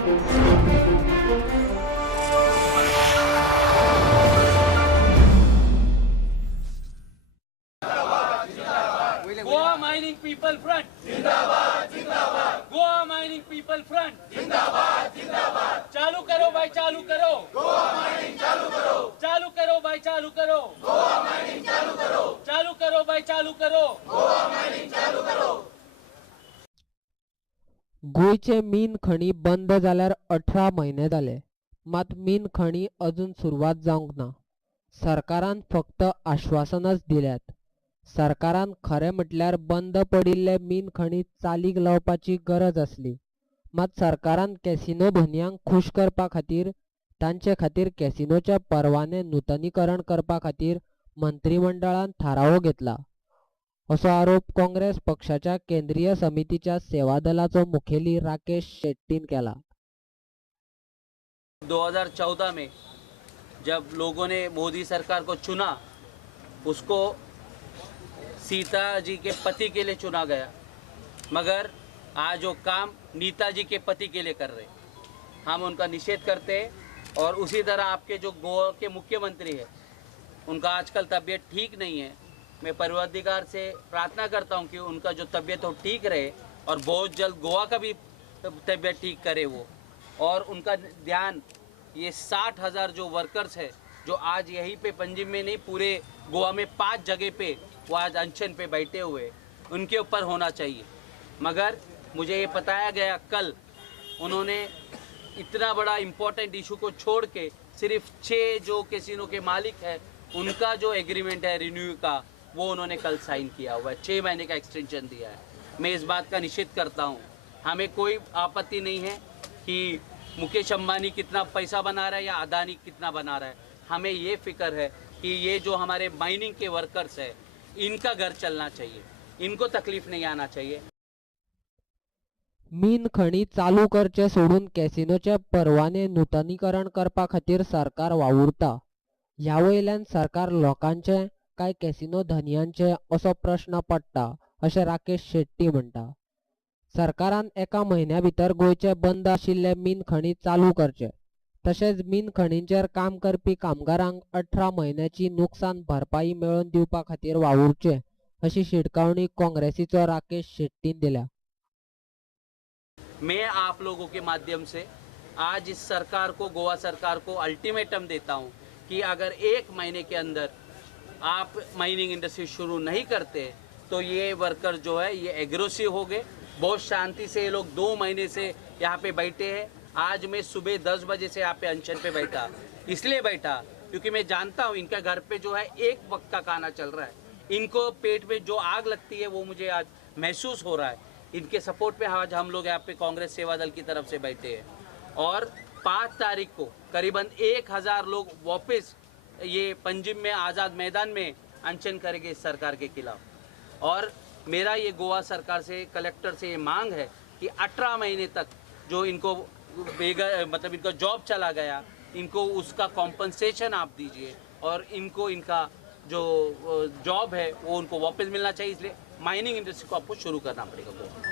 Goa mining people front जिंदाबाद जिंदाबाद। Goa mining people front जिंदाबाद जिंदाबाद। चालू करो भाई चालू करो, गोवा माइनिंग चालू करो। चालू करो भाई चालू करो, गोवा माइनिंग चालू करो। चालू करो भाई चालू करो, गोवा माइनिंग चालू करो। गोयचे मीन खणी बंद जाल्यार 18 महिने जाले, मात मीन खणी अजून सुरवात जावंक ना। सरकारान फक्त आश्वासनच दिल्यात। सरकारान खरें म्हटल्यार बंद पडिल्ले मीन खणी चालीक लावपाची गरज आसली, मात सरकारान कॅसिनो धन्यांक खूश करपा खातीर तांचे खातीर कॅसिनोचे परवाने नूतनीकरण करपा खातीर मंत्रिमंडळान थाराव घेतला, असो आरोप काँग्रेस पक्षाच्या केंद्रीय समितीच्या सेवा दलाचो मुखेली राकेश शेट्टीन केला। 2014 में जब लोगों ने मोदी सरकार को चुना, उसको सीता जी के पति के लिए चुना गया, मगर आज वो काम नीताजी के पति के लिए कर रहे। हम उनका निषेध करते हैं। और उसी तरह आपके जो गोवा के मुख्यमंत्री हैं, उनका आजकल तबीयत ठीक नहीं है। मैं परवरदिगार से प्रार्थना करता हूं कि उनका जो तबीयत हो ठीक रहे और बहुत जल्द गोवा का भी तबीयत ठीक करे वो। और उनका ध्यान ये 60,000 जो वर्कर्स है जो आज यहीं पे पंजिम में नहीं पूरे गोवा में 5 जगह पे वो आज अनशन पे बैठे हुए, उनके ऊपर होना चाहिए। मगर मुझे ये बताया गया कल उन्होंने इतना बड़ा इम्पोर्टेंट इशू को छोड़ के सिर्फ 6 जो कैसीनो के मालिक है उनका जो एग्रीमेंट है रिन्यू का, वो उन्होंने कल साइन किया हुआ है। 6 महीने का एक्सटेंशन दिया है। मैं इस बात का निषेध करता हूँ। हमें कोई आपत्ति नहीं है कि मुकेश अंबानी कितना पैसा बना रहा है या अदानी कितना बना रहा है। हमें ये फिक्र है कि ये जो हमारे माइनिंग के वर्कर्स है इनका घर चलना चाहिए, इनको तकलीफ नहीं आना चाहिए। मीन खणी चालू करचे सोडून कॅसिनोचे परवाने नूतनीकरण करपा खातीर सरकार वावुरता। ह्या वयल्यान सरकार लोकांचे काय कॅसिनो धन्यांचे असो प्रश्न पडटा, अशें राकेश शेट्टी म्हणटा। सरकारान एका म्हयन्या भितर गोंयचे बंद आशिल्ले मीन खणी चालू करचे, तशेंच मीन खणींचेर काम करपी कामगारांक 18 म्हयन्याची नुकसान भरपाई मेळोवन दिवपा खातीर वावुरचे, अशी शिटकावणी काँग्रेसीचो राकेश शेट्टीन दिल्या। मैं आप लोगों के माध्यम से आज इस सरकार को, गोवा सरकार को अल्टीमेटम देता हूं कि अगर 1 महीने के अंदर आप माइनिंग इंडस्ट्री शुरू नहीं करते तो ये वर्कर जो है ये एग्रेसिव हो गए। बहुत शांति से ये लोग 2 महीने से यहाँ पे बैठे हैं। आज मैं सुबह 10 बजे से यहाँ पे अनशन पे बैठा, इसलिए बैठा क्योंकि मैं जानता हूँ इनका घर पे जो है एक वक्त का खाना चल रहा है। इनको पेट में जो आग लगती है वो मुझे आज महसूस हो रहा है। इनके सपोर्ट पे आज हम लोग यहाँ पे कांग्रेस सेवा दल की तरफ से बैठे हैं। और 5 तारीख को करीबन 1000 लोग वापस ये पंजिम में आज़ाद मैदान में अनशन करेंगे इस सरकार के खिलाफ। और मेरा ये गोवा सरकार से, कलेक्टर से ये मांग है कि 18 महीने तक जो इनको मतलब इनका जॉब चला गया, इनको उसका कॉम्पनसेशन आप दीजिए और इनको इनका जो जॉब है वो उनको वापस मिलना चाहिए। इसलिए माइनिंग इंडस्ट्री को आपको शुरू करना पड़ेगा।